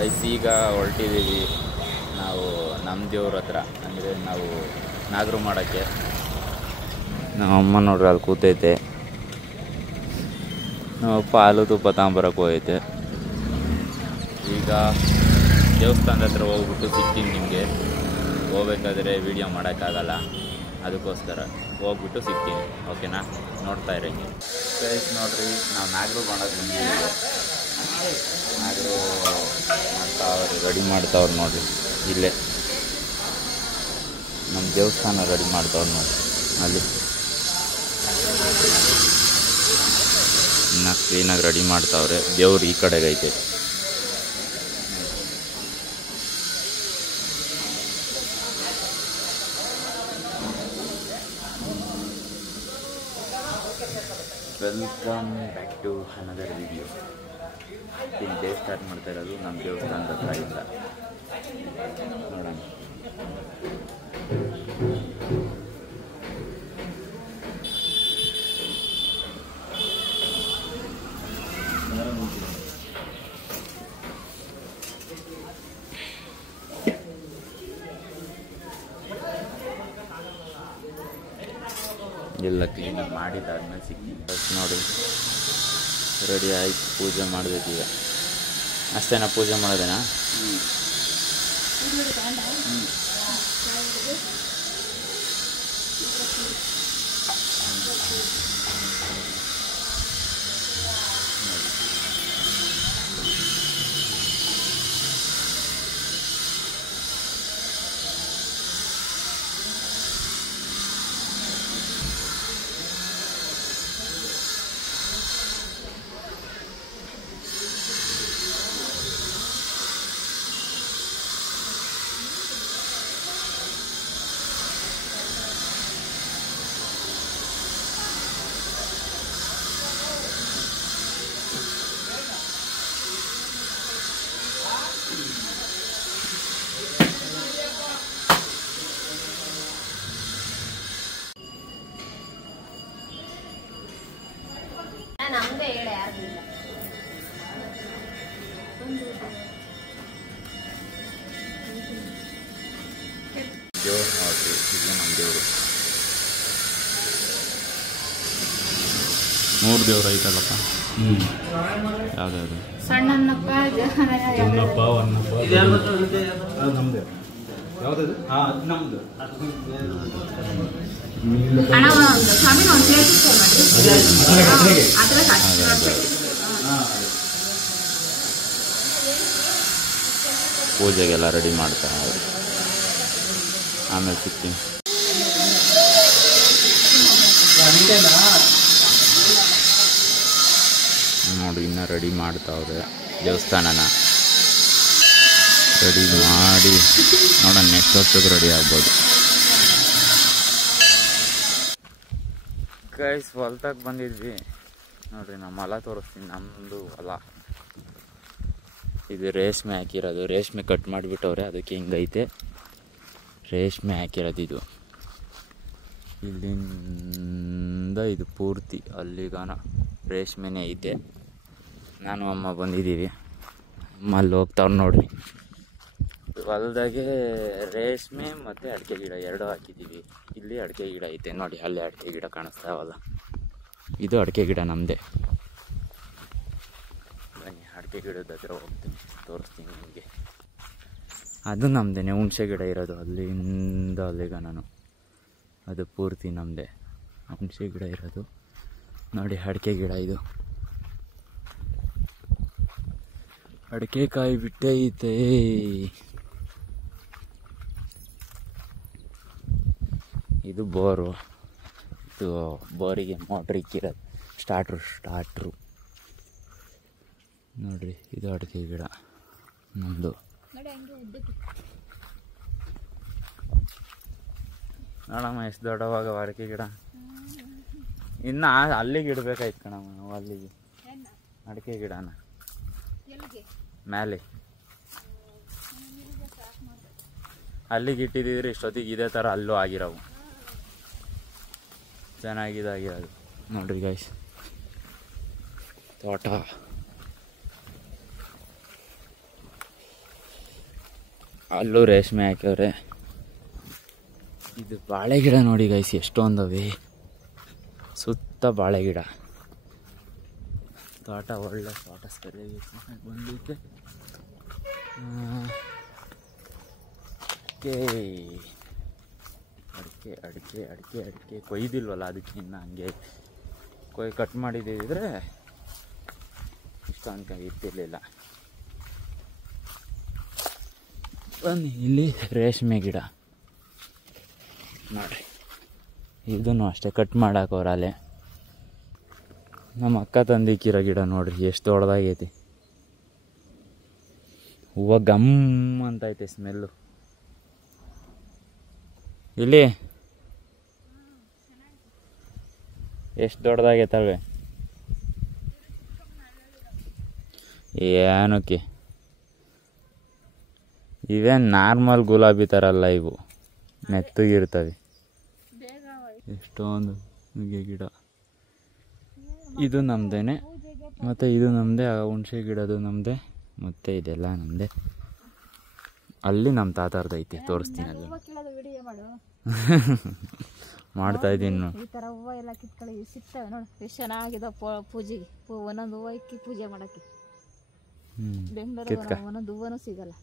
Guys ಈಗ ಹೊರಟಿದ್ದೀವಿ ನಾವು ನಮ್ಮ ದೇವ್ರ ಹತ್ರ, ಅಂದರೆ ನಾವು ನಾಗರು ಮಾಡೋಕ್ಕೆ. ನಮ್ಮಮ್ಮ ನೋಡ್ರಿ ಅಲ್ಲಿ ಕೂತೈತೆ, ನಮ್ಮಪ್ಪ ಹಾಲು ತುಪ್ಪ ತಗೊಂಬರಕ್ಕೆ ಹೋಗೈತೆ. ಈಗ ದೇವಸ್ಥಾನದ ಹತ್ರ ಹೋಗ್ಬಿಟ್ಟು ಸಿಗ್ತೀನಿ ನಿಮಗೆ. ಹೋಗ್ಬೇಕಾದ್ರೆ ವೀಡಿಯೋ ಮಾಡೋಕ್ಕಾಗಲ್ಲ, ಅದಕ್ಕೋಸ್ಕರ ಹೋಗ್ಬಿಟ್ಟು ಸಿಗ್ತೀನಿ. ಓಕೆನಾ, ನೋಡ್ತಾ ಇರಿ. ಗೈಸ್ ನೋಡ್ರಿ, ನಾವು ನಾಗರು ಮಾಡೋಕ್ಕೆ ಬಂದಿದ್ದೀವಿ. ನಾಗರು ಮಾಡ್ತಾವ್ರಿ, ರೆಡಿ ಮಾಡ್ತಾವ್ರು ನೋಡ್ರಿ. ಇಲ್ಲೇ ನಮ್ಮ ದೇವಸ್ಥಾನ ರೆಡಿ ಮಾಡ್ತಾವ್ರು ನೋಡ್ರಿ. ಅಲ್ಲಿ ಇನ್ನು ಕ್ಲೀನಾಗಿ ರೆಡಿ ಮಾಡ್ತಾವ್ರೆ. ದೇವ್ರು ಈ ಕಡೆಗೈತೆ. Welcome back to another video. ಇನ್ನು ಡೇ ಸ್ಟಾರ್ಟ್ ಮಾಡ್ತಾ ಇರೋದು ನಮ್ಮ ದೇವಸ್ಥಾನದ ಹತ್ರ ಇಂದ. ನೋಡೋಣ. ಎಲ್ಲ ಕ್ಲೀನಾಗಿ ಮಾಡಿದ್ದಾದ್ಮೇಲೆ ಸಿಗ್ತೀನಿ. ಫಸ್ಟ್ ನೋಡಿ, ರೆಡಿ ಆಯ್ತು. ಪೂಜೆ ಮಾಡಬೇಕೀಗ. ಅಷ್ಟೇನಾ ಪೂಜೆ ಮಾಡೋದೇನಾ? ದೇವ್ರು ನೋಡ್ರಿ, ಇದು ನಮ್ಮ ದೇವರು. 3 ದೇವ್ರು ಐತಲ್ಲಪ್ಪ. ಯಾವ್ದು? ಸಣ್ಣನ್ನಪ್ಪ, ಹೊನ್ನಪ್ಪ. ನಮ್ದು ಯಾವ್ದು? ನಮ್ದು ಪೂಜೆಗೆಲ್ಲ ರೆಡಿ ಮಾಡ್ತಾರೆ ಅವರು. ಆಮೇಲೆ ಸಿಗ್ತೀನಿ. ನೋಡಿ, ಇನ್ನೂ ರೆಡಿ ಮಾಡ್ತಾವ್ರೆ ದೇವಸ್ಥಾನನ. ರೆಡಿ ಮಾಡಿ ನೋಡೋಣ ನೆಕ್ಸ್ಟ್ ವರ್ಷಕ್ಕೆ ರೆಡಿ ಆಗ್ಬೋದು. ಗೈಸ್ ಹೊಲ್ದಾಗ ಬಂದಿದ್ವಿ ನೋಡ್ರಿ. ನಮ್ಮ ಹೊಲ ತೋರಿಸ್ತೀನಿ. ನಮ್ಮದು ಹೊಲ ಇದು ರೇಷ್ಮೆ ಹಾಕಿರೋದು. ರೇಷ್ಮೆ ಕಟ್ ಮಾಡಿಬಿಟ್ಟವ್ರೆ, ಅದಕ್ಕೆ ಹಿಂಗೈತೆ. ರೇಷ್ಮೆ ಹಾಕಿರೋದು ಇದು. ಇಲ್ಲಿಂದ ಇದು ಪೂರ್ತಿ ಅಲ್ಲಿಗಾನ ರೇಷ್ಮೆನೇ ಐತೆ. ನಾನು ಅಮ್ಮ ಬಂದಿದ್ದೀವಿ. ಅಮ್ಮ ಅಲ್ಲಿ ಹೋಗ್ತಾವ್ರು ನೋಡ್ರಿ. ಹೊಲದಾಗೆ ರೇಷ್ಮೆ ಮತ್ತು ಅಡಿಕೆ ಗಿಡ 2 ಹಾಕಿದ್ದೀವಿ. ಇಲ್ಲಿ ಅಡಿಕೆ ಗಿಡ ಐತೆ ನೋಡಿ, ಅಲ್ಲಿ ಅಡಿಕೆ ಗಿಡ ಕಾಣಿಸ್ತಾವಲ್ಲ, ಇದು ಅಡಿಕೆ ಗಿಡ ನಮ್ಮದೇ. ಬನ್ನಿ, ಅಡಿಕೆ ಗಿಡದ ಹತ್ರ ಹೋಗ್ತೀನಿ, ತೋರಿಸ್ತೀನಿ ನಿಮಗೆ. ಅದು ನಮ್ಮದೇ. ಹುಣಸೆ ಗಿಡ ಇರೋದು ಅಲ್ಲಿಂದ ಅಲ್ಲಿಗ ನಾನು, ಅದು ಪೂರ್ತಿ ನಮ್ಮದೇ. ಹುಣಸೆ ಗಿಡ ಇರೋದು ನೋಡಿ. ಅಡಿಕೆ ಗಿಡ ಇದು. ಅಡಿಕೆ ಕಾಯಿ ಬಿಟ್ಟೈತೆ. ಇದು ಬೋರು. ಇದು ಬೋರಿಗೆ ಮೋಟ್ರ್ ಇಕ್ಕಿರೋದು. ಸ್ಟಾರ್ಟ್ರು ನೋಡ್ರಿ. ಇದು ಅಡಿಕೆ ಗಿಡ ನಮ್ಮದು. ನೋಡಮ್ಮ ಎಷ್ಟು ದೊಡ್ಡವಾಗ ಅಡಿಕೆ ಗಿಡ. ಇನ್ನು ಅಲ್ಲಿಗೆ ಇಡ್ಬೇಕಾಯ್ತು ಕಣಮ್ಮ ನಾವು. ಅಲ್ಲಿಗೆ ಅಡಿಕೆ ಗಿಡನ ಮೇಲೆ ಅಲ್ಲಿಗೆ ಇಟ್ಟಿದ್ದಿದ್ರೆ ಇಷ್ಟೊತ್ತಿಗೆ ಇದೇ ಥರ ಅಲ್ಲೂ ಆಗಿರೋವು. ಚೆನ್ನಾಗಿದಾಗಿರೋದು ನೋಡ್ರಿ ಗೈಸ್. ತೋಟ ಅಲ್ಲೂ ರೇಷ್ಮೆ ಹಾಕ್ಯವ್ರೆ. ಇದು ಬಾಳೆ ಗಿಡ ನೋಡಿ ಗೈಸ್ ಎಷ್ಟೊಂದವೆ, ಸುತ್ತ ಬಾಳೆ ಗಿಡ. ತೋಟ ಒಳ್ಳೆ ತೋಟ ಸರಿಯಾಗಿ ಬಂದೈತೆ. ಅಡಿಕೆ ಅಡಿಕೆ ಅಡಿಕೆ ಅಡಿಕೆ ಕೊಯ್ದಿಲ್ವಲ್ಲ ಅದಕ್ಕೆ ಇನ್ನು ಹಂಗೆ ಕಟ್ ಮಾಡಿದ್ದಿದ್ರೆ ಇಷ್ಟೊಂದು ಇರ್ತಿರ್ಲಿಲ್ಲ. ಬನ್ನಿ ಇಲ್ಲಿ ರೇಷ್ಮೆ ಗಿಡ ನೋಡ್ರಿ, ಇದನ್ನು ಅಷ್ಟೇ ಕಟ್ ಮಾಡಾಕವ್ರಲ್ಲೇ. ನಮ್ಮ ಅಕ್ಕ ತಂದಿಕ್ಕಿರೋ ಗಿಡ ನೋಡ್ರಿ ಎಷ್ಟು ದೊಡ್ಡದಾಗೈತಿ. ಹೂವು ಗಮ್ ಅಂತೈತೆ ಸ್ಮೆಲ್ಲು. ಇಲ್ಲಿ ಎಷ್ಟು ದೊಡ್ಡದಾಗೈತಲ್ವೇ, ಏನಕ್ಕೆ ಇವೇನು ನಾರ್ಮಲ್ ಗುಲಾಬಿ ಥರ ಅಲ್ಲ, ಇವು ಮೆತ್ತಗಿರ್ತವೆ. ಎಷ್ಟೊಂದು ಗಿಡ. ಇದು ನಮ್ಮದೇನೆ, ಮತ್ತು ಇದು ನಮ್ಮದೇ. ಹುಣಸೆ ಗಿಡದು ನಮ್ಮದೇ, ಮತ್ತು ಇದೆಲ್ಲ ನಮ್ಮದೇ. ಅಲ್ಲಿ ನಮ್ಮ ತಾತಾರ್ದೈತೆ, ತೋರಿಸ್ತೀನಿ ಅಲ್ಲಿ. ಮಾಡ್ತಾ ಇದ್ದೀನಿ. ಈ ಥರ ಹೂವು ಎಲ್ಲ ಕಿತ್ಕೊಳ್ಳಿ ಸಿಗ್ತವೆ ನೋಡಿ, ಎಷ್ಟು ಚೆನ್ನಾಗಿದೆ ಪೂಜೆಗೆ. ಒಂದೊಂದು ಹೂವು ಇಕ್ಕಿ ಪೂಜೆ ಮಾಡೋಕ್ಕೆ. ಬೆಂಗಳೂರು ಒಂದೊಂದು ಹೂವನೂ ಸಿಗಲ್ಲ.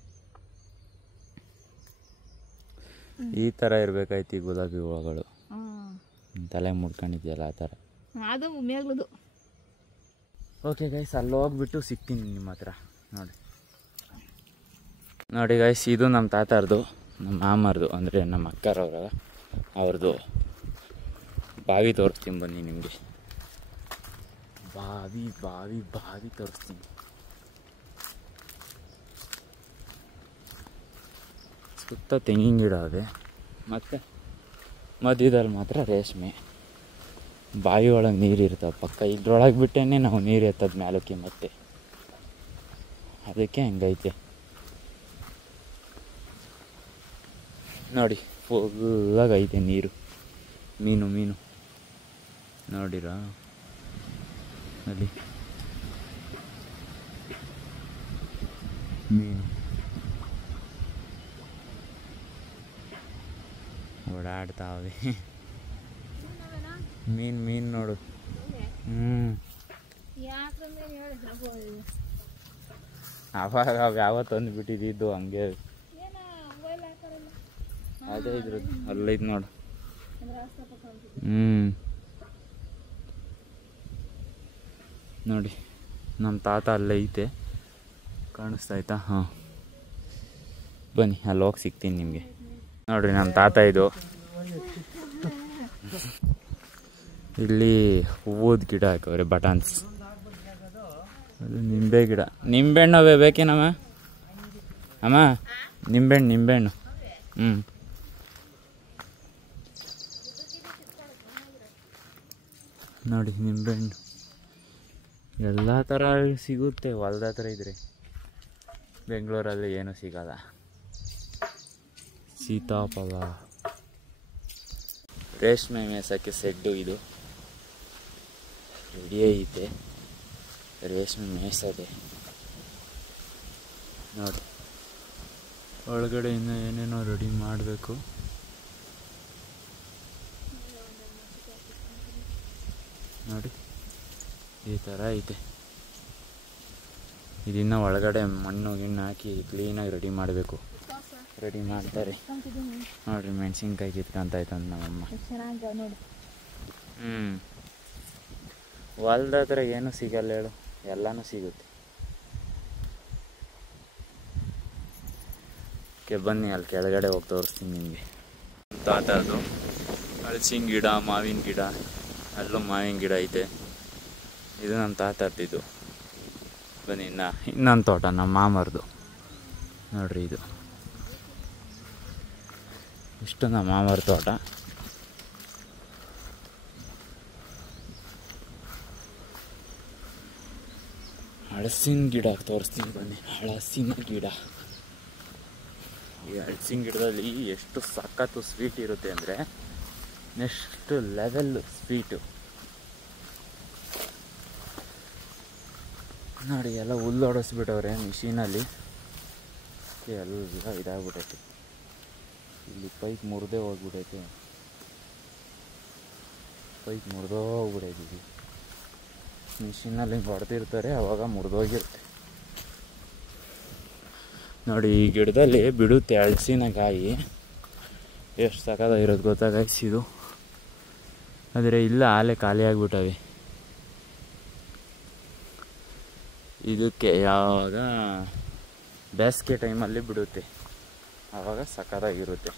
ಈ ಥರ ಇರಬೇಕಾಯ್ತು ಈ ಗುಲಾಬಿ ಹೂವುಗಳು. ತಲೆ ಮುಡ್ಕೊಂಡಿದ್ಯಲ್ಲ ಆ ಥರ. ಅದು ಮೇಗ್ಲದು. ಓಕೆ ಗೈಸ್, ಅಲ್ಲಿ ಹೋಗ್ಬಿಟ್ಟು ಸಿಗ್ತೀನಿ ನಿಮ್ಮ ಹತ್ರ. ನೋಡಿ ಗೈಸ್, ಇದು ನಮ್ಮ ತಾತಾರ್ದು, ನಮ್ಮ ಮಾಮರ್ದು, ಅಂದರೆ ನಮ್ಮ ಅವ್ರದ್ದು ಬಾವಿ ತೋರಿಸ್ತೀನಿ ಬನ್ನಿ ನಿಮಗೆ. ಬಾವಿ ಬಾವಿ ಬಾವಿ ತೋರಿಸ್ತೀನಿ. ಸುತ್ತ ತೆಂಗಿನ ಗಿಡ ಅವೆ, ಮತ್ತು ಮಧ್ಯದಲ್ಲಿ ಮಾತ್ರ ರೇಷ್ಮೆ. ಬಾವಿ ಒಳಗೆ ನೀರು ಇರ್ತಾವೆ ಪಕ್ಕ. ಇದ್ರೊಳಗೆ ಬಿಟ್ಟೇನೆ ನಾವು ನೀರು ಎತ್ತದ ಮ್ಯಾಲಕ್ಕೆ, ಮತ್ತೆ ಅದಕ್ಕೆ ಹಂಗೈತೆ ನೋಡಿ. ಫುಲ್ಲಾಗೈತೆ ನೀರು. ಮೀನು ನೋಡಿರಾ ಅಲ್ಲಿ ಮೀನು ಓಡಾಡ್ತಾವೆ. ಮೀನು ನೋಡು. ಅವಾಗ ಯಾವತ್ತು ಅಂದ್ಬಿಟ್ಟಿದ್ದು ಹಂಗೆ. ಅದೇ ಇದ್ರದ್ದು ಅಲ್ಲೈತೆ ನೋಡು. ನೋಡಿ ನಮ್ಮ ತಾತ ಅಲ್ಲೇ ಐತೆ, ಕಾಣಿಸ್ತಾಯ್ತಾ? ಹಾಂ, ಬನ್ನಿ ಅಲ್ಲಿ ಹೋಗಿ ಸಿಗ್ತೀನಿ ನಿಮಗೆ. ನೋಡ್ರಿ ನಮ್ಮ ತಾತ ಇದು. ಇಲ್ಲಿ ಹೂವದ ಗಿಡ ಹಾಕವ್ರೆ, ಬಟಾನ್ಸ್. ಅದು ನಿಂಬೆ ಗಿಡ. ನಿಂಬೆಹಣ್ಣು ಅವೇ ಬೇಕೇನಮ್ಮ? ಅಮ್ಮ ನಿಂಬೆಹಣ್ಣು. ನೋಡಿ ನಿಂಬೆಹಣ್ಣು ಎಲ್ಲ ಥರ ಸಿಗುತ್ತೆ ಹೊಲ್ದ ಹತ್ರ ಇದ್ರೆ. ಬೆಂಗಳೂರಲ್ಲಿ ಏನೂ ಸಿಗಲ್ಲ. ಸೀತಾಫಲ. ರೇಷ್ಮೆ ಮೇಸಕ್ಕೆ ಸೆಡ್ಡು ಇದು ರೆಡಿ ಐತೆ. ರೇಷ್ಮೆ ಮೇಸದೆ ನೋಡಿ. ಒಳಗಡೆ ಇನ್ನು ಏನೇನೋ ರೆಡಿ ಮಾಡಬೇಕು. ನೋಡಿ ಈ ಥರ ಐತೆ. ಇದನ್ನ ಒಳಗಡೆ ಮಣ್ಣು ಗಿಣ್ಣು ಹಾಕಿ ಕ್ಲೀನಾಗಿ ರೆಡಿ ಮಾಡಬೇಕು. ರೆಡಿ ಮಾಡ್ತಾರೆ ನೋಡ್ರಿ. ಮೆಣಸಿನ್ಕಾಯಿ ಕಿತ್ಕೊಂತಾಯ್ತಂತ ನಮ್ಮಮ್ಮ. ಹೊಲ್ದ ಹತ್ರ ಏನೂ ಸಿಗಲ್ಲ ಹೇಳು, ಎಲ್ಲನೂ ಸಿಗುತ್ತೆ. ಬನ್ನಿ ಅಲ್ಲಿ ಕೆಳಗಡೆ ಹೋಗಿ ತೋರಿಸ್ತೀನಿ ನಿಮಗೆ. ತಾತದು ಹಲಸಿನ ಗಿಡ, ಮಾವಿನ ಗಿಡ, ಅಲ್ಲೂ ಮಾವಿನ ಗಿಡ ಐತೆ. ಇದು ನಮ್ಮ ತಾತರ್ದಿದ್ದು. ಬನ್ನಿ ಇನ್ನೊಂದು ತೋಟ ನಮ್ಮ ಮಾಮರ್ದು ನೋಡ್ರಿ. ಇದು ಇಷ್ಟು ನಮ್ಮ ಮಾಮರ ತೋಟ. ಹಲಸಿನ ಗಿಡ ತೋರಿಸ್ತೀನಿ ಬನ್ನಿ. ಹಲಸಿನ ಗಿಡ. ಈ ಹಲಸಿನ ಗಿಡದಲ್ಲಿ ಎಷ್ಟು ಸಖತ್ತು ಸ್ವೀಟ್ ಇರುತ್ತೆ ಅಂದರೆ ನೆಕ್ಸ್ಟ್ ಲೆವೆಲ್ ಸ್ವೀಟು. ನೋಡಿ ಎಲ್ಲ ಹುಲ್ಲು ಹೊಡೆಸ್ಬಿಟ್ಟವ್ರೆ ಮಿಷಿನಲ್ಲಿ. ಅದಕ್ಕೆ ಎಲ್ಲ ಇದಾಗ್ಬಿಟ್ಟೈತೆ. ಇಲ್ಲಿ ಪೈಪ್ ಮುರಿದೇ ಹೋಗ್ಬಿಟ್ಟೈತೆ. ಪೈಪ್ ಮುರಿದೋಗ್ಬಿಟ್ಟೈತಿ. ಮಿಷಿನಲ್ಲಿ ಹಿಂಗೆ ಹೊಡೆದಿರ್ತಾರೆ, ಆವಾಗ ಮುರಿದೋಗಿರುತ್ತೆ. ನೋಡಿ ಈ ಗಿಡದಲ್ಲಿ ಬಿಡುತ್ತೆ ಹಲಸಿನಕಾಯಿ. ಎಷ್ಟು ಸಖತ್ತಾಗಿರೋದು ಗೊತ್ತಾ ಗೈಸ್ ಇದು. ಆದರೆ ಇಲ್ಲ ಆಲೆ ಖಾಲಿ ಆಗಿಬಿಟ್ಟವೆ. ಇದಕ್ಕೆ ಯಾವಾಗ ಬೇಸಿಗೆ ಟೈಮಲ್ಲಿ ಬಿಡುತ್ತೆ, ಆವಾಗ ಸಖತ್ತಾಗಿರುತ್ತೆ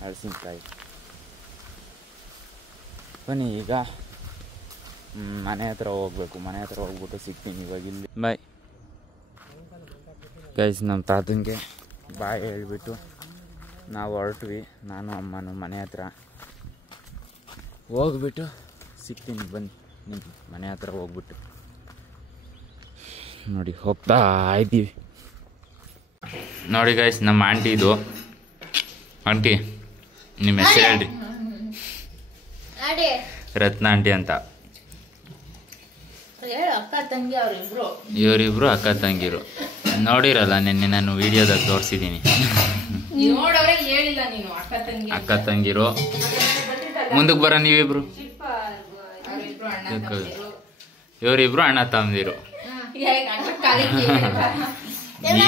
ಹಲಸಿನಕಾಯಿ. ಬನ್ನಿ ಈಗ ಮನೆ ಹತ್ರ ಹೋಗ್ಬೇಕು. ಮನೆ ಹತ್ರ ಹೋಗ್ಬಿಟ್ಟು ಸಿಗ್ತೀನಿ ಇವಾಗ ಇಲ್ಲಿ. Bye guys. ನಮ್ಮ ತಾತನಿಗೆ ಬಾಯ್ ಹೇಳ್ಬಿಟ್ಟು ನಾವು ಹೊರಟ್ವಿ, ನಾನು ಅಮ್ಮನು ಮನೆ ಹತ್ರ ಹೋಗ್ಬಿಟ್ಟು ಸಿಗ್ತೀನಿ. ಬನ್ನಿ ನಿಮ್ಮ ಮನೆ ಹತ್ರ ಹೋಗ್ಬಿಟ್ಟು. ನೋಡಿ ಹೋಗ್ತಾ ಇದ್ದೀವಿ. ನೋಡಿ ಗೈಸ್, ನಮ್ಮ ಆಂಟಿ ಇದು. ಆಂಟಿ ನಿಮ್ಮ ಹೆಸರು ಹೇಳ್ರಿ. ರತ್ನ ಆಂಟಿ ಅಂತ. ಇವರಿಬ್ರು ಅಕ್ಕ ತಂಗಿರು. ನೋಡಿರಲ್ಲ ನಿನ್ನೆ ನಾನು ವಿಡಿಯೋದಾಗ ತೋರಿಸಿದ್ದೀನಿ. ಅಕ್ಕ ತಂಗಿರು. ಮುಂದಕ್ಕೆ ಬರೋ ನೀವಿಬ್ರು. ಇವರಿಬ್ರು ಅಣ್ಣ ತಮ್ಮದಿರು.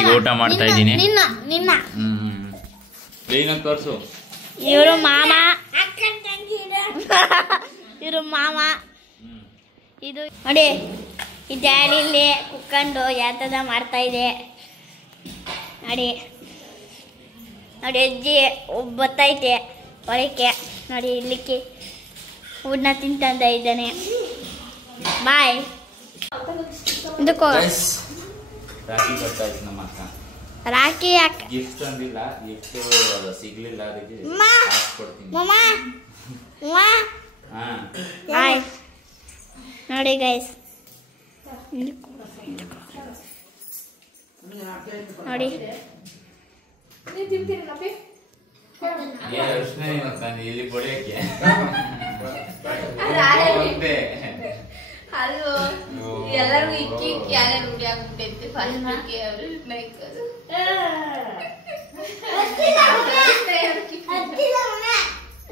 ಈಗ ಊಟ ಮಾಡ್ತಾ ಇದ್ದೀನಿ. ಕ್ಲೀನಾಗಿ ತೋರಿಸು. ಇವರು ಮಾಮ, ಇವರು ಮಾಮ. ಇದು ನೋಡಿ, ಈ ಡ್ಯಾಡಿ ಇಲ್ಲಿ ಕುತ್ಕೊಂಡು ಯಾತದ ಮಾಡ್ತಾ ಇದೆ ನೋಡಿ. ನೋಡಿ ಅಜ್ಜಿ ಬತ್ತೈತೆ ಹೊರಕ್ಕೆ. ನೋಡಿ ಇಲ್ಲಿಕ್ಕೆ ಊಟನ ತಿಂತಂದ ಇದ್ದಾನೆ. ಬಾಯ್. ಇದಕ್ಕೋ ರಾಖಿ ಬರ್ತಾ ಇತ್ತು ನಮ್ಮ ಅಕ್ಕ. ರಾಖಿ ಅಕ್ಕ ಗಿಫ್ಟ್ ತಂದಿಲ್ಲ, ಗಿಫ್ಟ್ ಸಿಗ್ಲಿಲ್ಲ, ಅದಕ್ಕೆ ಕೊಡ್ತೀನಿ. ಬಾಯ್. ನೋಡಿ ಗೈಸ್, ನೋಡಿ ಇಲ್ಲಿ ಹೊಡೆಯಕ್ಕೆ ಎಲ್ಲರಿಗೂ ಇಕ್ಕಿ ಕ್ಯಾರೆ ರೂಢಿ ಆಗ್ಬಿಟ್ಟೈತೆ.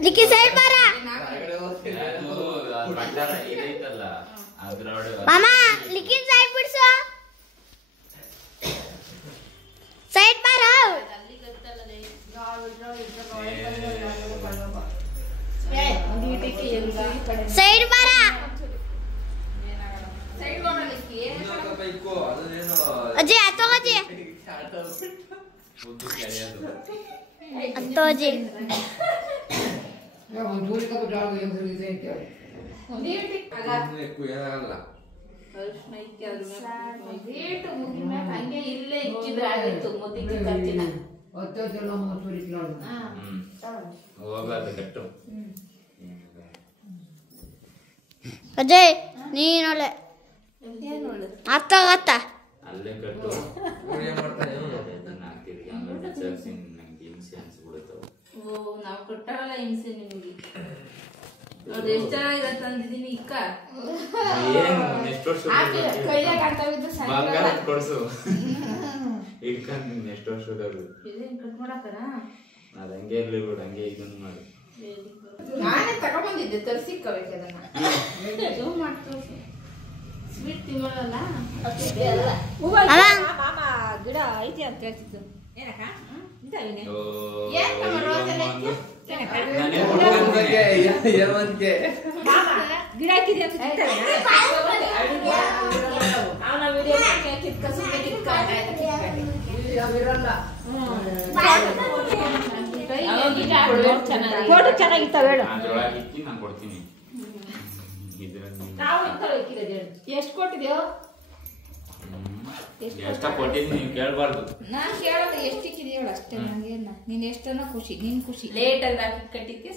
ದಿಕ್ಕಿ ಸೈಡ್ ಬಾರ ಮಾಮ. ಲಿಕ್ಕಿನ ಸೈಡ್ ಬಿಡ್ಸು. ಸೈಡ್ ಬಾರ. ಸೈಡ್ ಬಾರ. ಅಜ್ಜಿ ಹತ್ತೋ ಅಜ್ಜಿ, ಹತ್ತೋ ಅಜ್ಜಿ. ಹಂಗೆ ಇಲ್ಲೇ ಇಕ್ಕಿದ್ರೆ ಆಗಿತ್ತು ಮುದ್ದಿಗೆ ಕತ್ತಿನ. ಅಜಯ್ ನೀನೊಳ್ಳೆ ಅತ್ತ ಅಲ್ಲೇ ಕಟ್ಟು. ನಾವು ಕೊಟ್ಟಾಗಲ್ಲ ಹಿಂಸೆ ನಿಮಗೆ. ನೋಡಿ ಎಷ್ಟು ಚೆನ್ನಾಗಿದೆ ತಂದಿದ್ದೀನಿ ಇಕ್ಕ. ಕೈಯಾಗ ಆಗ್ತಾವಿದ್ದು ಕೊಡ್ಸು ಇಟ್ಕೊಂಡು ಎಷ್ಟು ವರ್ಷದವರು ಕಟ್ ಮಾಡಾಕರ. ಅದು ಹಂಗೆ ಇರ್ಲಿ ಬಿಡು, ಹಂಗೆ ಇದನ್ನು ಮಾಡಿ. ನಾನೇ ತಗೊಂಡ್ಬಂದಿದ್ದೆ, ತರ್ಸಿಕ್ಕಬೇಕು ಅದನ್ನ. ಜೂಮ್ ಮಾಡ್ತು ಸ್ವೀಟ್ ತಿನ್ನೋಲ್ಲ. ಮಾಮ ಗಿಡ ಐತಿ ಅಂತ ಹೇಳ್ತಿದ್ದು. ಏನಕ್ಕ ಗಿಡ ಹಾಕಿದ್ಯಾ ಅಂತ ಫೋಟೋ ಚೆನ್ನಾಗಿರ್ತಾವ ಹೇಳು. ನಾನು ಕೊಡ್ತೀನಿ. ಎಷ್ಟು ಕೊಟ್ಟಿದ್ಯೋ? ಎಷ್ಟ ಕೊಟ್ಟಿದ್ದೀನಿ ನೀವು ಕೇಳಬಾರ್ದು. ನಾನ್ ಕೇಳೋದು ಎಷ್ಟು ಇಕ್ಕಿದ್ಯೋ ಅಷ್ಟೇ. ನಂಗೇನ ನೀನ್ ಎಷ್ಟನ್ನ ಖುಷಿ, ನಿನ್ ಖುಷಿ. ಲೇಟಾಗಿ ಹಾಕಿ ಕಟ್ಟಿದ್ದೆ,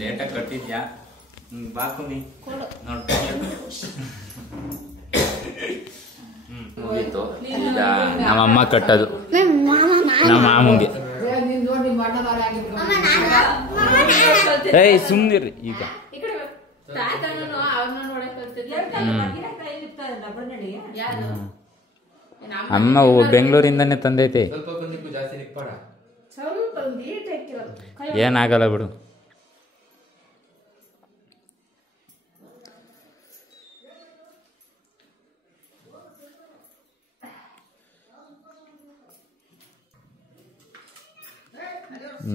ಲೇಟಾಗಿ ಕಟ್ಟಿದ್ಯಾ? ಬಾಕುನಿ ಕೊಡು ನೋಡ್ತೀನಿ. ಮುಗೀತು. ಈಗ ನಮ್ಮಮ್ಮ ಕಟ್ಟೋದು ನಮ್ಮ ಮಾಮಂಗೆ. ಏಯ್ ಸುಮ್ನಿರ್ರಿ. ಈಗ ತಾತನೂ ಅವ್ರನ್ನ ನೋಡಕ್ ಕಲ್ತಿದ್ದೆ. ಅಮ್ಮ ಬೆಂಗಳೂರಿಂದನೇ ತಂದೈತೆ. ಸ್ವಲ್ಪ ನೀಟ್ ಹಾಕಿರೋದು. ಏನಾಗಲ್ಲ ಬಿಡು.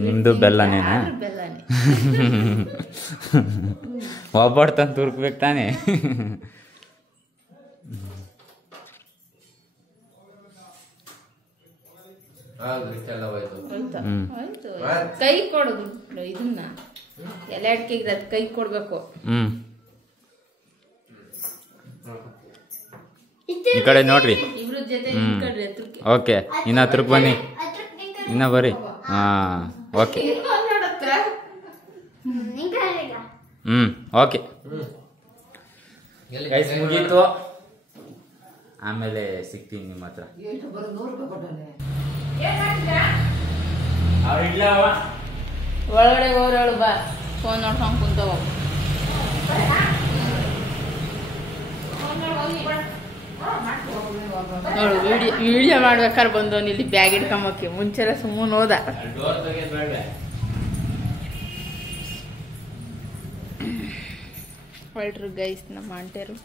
ನಿಮ್ದು ಬೆಲ್ಲನೇನಾ? ಬೆಲ್ಲನೇ. ಒಬ್ಬಟ್ಟು ತಂದು ತುರ್ಕ್ಬೇಕು ತಾನೇ. ಆಯ್ತಾ? ಆಯ್ತು. ಕೈ ಕೊಡೋದು ಇದನ್ನ ಎಲೆ ಅಡಿಕೆಗೆ ಅದು ಕೈ ಕೊಡ್ಬೇಕು. ಈ ಕಡೆ ನೋಡ್ರಿ. ಇವ್ರ ಜೊತೆ ಕಡ್ರಿ ಹತ್ರಕ್ಕೆ. ಓಕೆ, ಇನ್ನ ಹತ್ರಕ್ಕೆ ಬನ್ನಿ. ಇನ್ನ ಬರ್ರಿ. ಹಾ, ಓಕೆ. ಓಕೆ ಗೈಸ್, ಮುಗೀತು. ಆಮೇಲೆ ಸಿಗ್ತೀನಿ ನಿಮ್ಮ ಹತ್ರ. ಒಳಗಡೆ ಹೋಗ್ರಳು ಬಾ, ಫೋನ್ ನೋಡ್ಕೊಂಡ್ ಕುಂತವ. ನೋಡು, ವಿಡಿಯೋ ಮಾಡ್ಬೇಕಾದ್ರೆ ಬಂದವನು ಇಲ್ಲಿ ಬ್ಯಾಗ್ ಇಟ್ಕೊಂಬಕ್ಕೆ. ಮುಂಚೆಲ್ಲ ಸುಮ್ಮನೆ ಹೋದ. ಹೊರಟ್ರು ಗೈಸ್ ನಮ್ಮ ಆಂಟೇರು.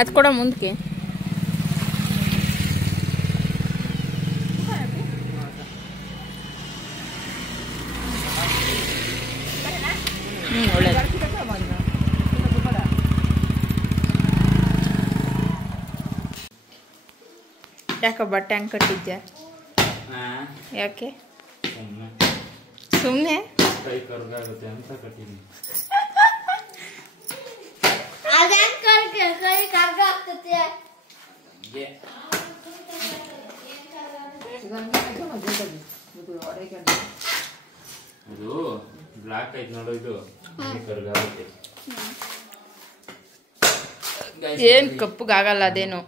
ಅದು ಕೂಡ ಮುಂದಕ್ಕೆ. ಒಳ್ಳೆ ಯಾಕ ಬಟ್ಟೆ ಹಂಗೆ ಕಟ್ಟಿದ್ಯಾ? ಯಾಕೆ ಸುಮ್ಮನೆ ಕೈ ಕರ್ಗಾಗುತ್ತೆ ಅಂತ ಕಟ್ಟಿದ್ದೀನಿ. ಇದು ಬ್ಲಾಕ್ ಐತ್ ನೋಡು, ಇದು ಕರ್ಗಾಗುತ್ತೆ. ಏನ್ ಕಪ್ಪಗಾಗಲ್ಲ ಅದೇನು.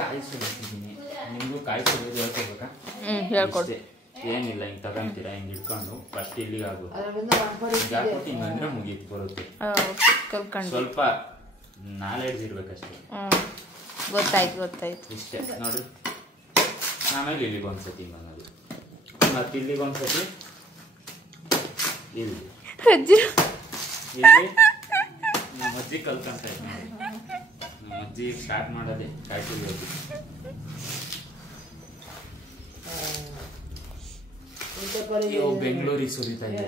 ಕಾಯಿಸಿದ್ದೀನಿ. ನಿಮಗೂ ಕಾಯಿಸೋದು ಹೇಳ್ಕೊಬೇಕಾ? ಹೇಳ್ಕೊಡು. ಏನಿಲ್ಲ, ಹಿಂಗೆ ತಗೊಂತೀರಾ, ಹಿಂಗೆ ಇಟ್ಕೊಂಡು ಫಸ್ಟ್ ಇಲ್ಲಿಗೆ ಆಗೋದು ಹಾಕ್ಬಿಟ್ಟು ಹಿಂಗಂದ್ರೆ ಮುಗೀತು, ಬರುತ್ತೆ. ಕಲ್ಕೊಂಡು ಸ್ವಲ್ಪ ನಾಲೆಡ್ಜ್ ಇರ್ಬೇಕಷ್ಟೇ. ಗೊತ್ತಾಯ್ತು. ಇಷ್ಟೇ ನೋಡ್ರಿ. ಆಮೇಲೆ ಇಲ್ಲಿಗೆ ಒಂದ್ಸತಿ ಹಿಂಗೆ ಅನ್ನೋದು, ಮತ್ತೆ ಇಲ್ಲಿಗೆ ಒಂದ್ಸತಿ, ಇಲ್ಲಿ ನಮ್ಮ ಅಜ್ಜಿ ಕಲ್ಕೊಂತ ಇದ್ದ. ನಮ್ಮ ಅಜ್ಜಿ ಸ್ಟಾರ್ಟ್ ಮಾಡೋದೇ ಕಾಯ್ತಿದ್ವಿ ಹೋಗಿ. ಬೆಂಗಳೂರಿಗೆ ಸುರಿತಾ ಇದೆ.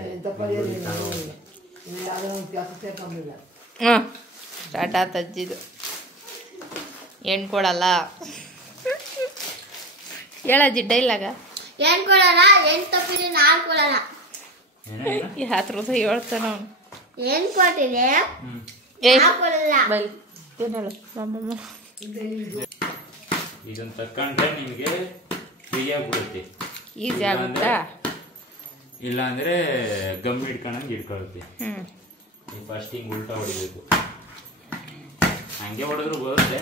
ಸ್ಟಾರ್ಟ್ ಆತ ಅಜ್ಜಿದು. ಹೆಣ್ ಕೊಡಲ್ಲ ಹೇಳಜ್ಜಿ ಡೈಲಾಗ. ಏನ್ ಕೊಡಲ್ಲ, ಏನ್ ತಪ್ಪಿದ್ರೆ ನಾನ್ ಕೊಡಲ್ಲ. ಹತ್ರ ಹೇಳ್ತಾನ ಅವನು. ಏನ್ ಕೊಟ್ಟಿದೆ ಕೊಡಲ್ಲ. ಬೈ ಏನ್ ಹೇಳು ನಮ್ಮಮ್ಮ. ಇದನ್ನ ತಕೊಂಡ್ರೆ ನಿಮಗೆ ಫ್ರೀಯಾಗಿ ಬಿಡುತ್ತೆ. ಈಸಿ ಆಗುತ್ತಾ? ಇಲ್ಲ ಅಂದ್ರೆ ಗಮ್ ಹಿಡ್ಕೊಂಡಂಗೆ ಹಿಡ್ಕೊಳುತ್ತೆ. ಫಸ್ಟ್ ಹಿಂಗೆ ಉಲ್ಟಾ ಹೊಡಿಬೇಕು. ಹಂಗೆ ಹೊಡೆದ್ರು ಬರುತ್ತೆ,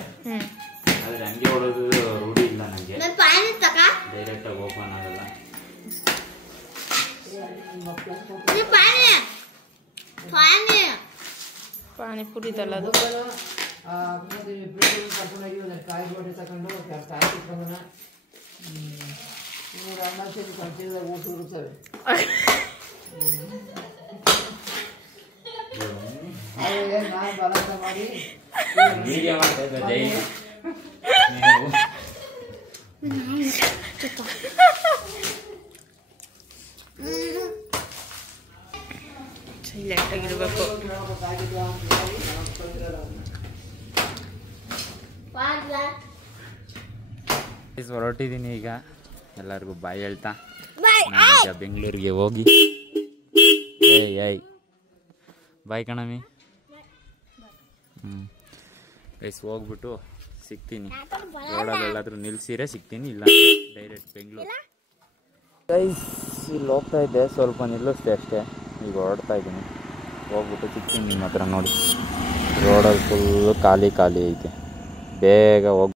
ಆದ್ರೆ ಹಂಗೆ ಹೊಡೋದು ರೂಢಿ ಇಲ್ಲ ನಂಗೆ. ಡೈರೆಕ್ಟ್ ಆಗಿ ಓಪನ್ ಆಗಲ್ಲ. ಪಾನಿಪುರಿದಲ್ಲ ಅದು. ಹೀಗೆ ಮಾಡ್ತಾ ಇದ್ದ ಡೈಲಿ ಸೈಲೆಂಟ್ ಆಗಿರ್ಬೇಕು. ಹೊರಟಿದ್ದೀನಿ ಈಗ. ಎಲ್ಲರಿಗೂ ಬಾಯ್ ಹೇಳ್ತಾ ನಾನೀಗ ಬೆಂಗಳೂರಿಗೆ ಹೋಗಿ ಬಾಯ್ ಕಣಮಿ. ಗೈಸ್ ಹೋಗ್ಬಿಟ್ಟು ಸಿಗ್ತೀನಿ. ರೋಡಲ್ಲಿ ಎಲ್ಲಾದ್ರೂ ನಿಲ್ಸಿರೇ ಸಿಗ್ತೀನಿ, ಇಲ್ಲ ಡೈರೆಕ್ಟ್ ಬೆಂಗಳೂರು. ಗೈಸ್ ಇಲ್ಲಿ ಹೋಗ್ತಾ ಇದ್ದೆ, ಸ್ವಲ್ಪ ನಿಲ್ಲಿಸ್ದೆ ಅಷ್ಟೇ. ಈಗ ಹೊರಡ್ತಾ ಇದ್ದೀನಿ. ಹೋಗ್ಬಿಟ್ಟು ಸಿಗ್ತೀನಿ ನಿಮ್ಮ ಹತ್ರ. ನೋಡಿ ರೋಡಲ್ಲಿ ಫುಲ್ಲು ಖಾಲಿ ಐತೆ. ಬೇಗ ಹೋಗಿ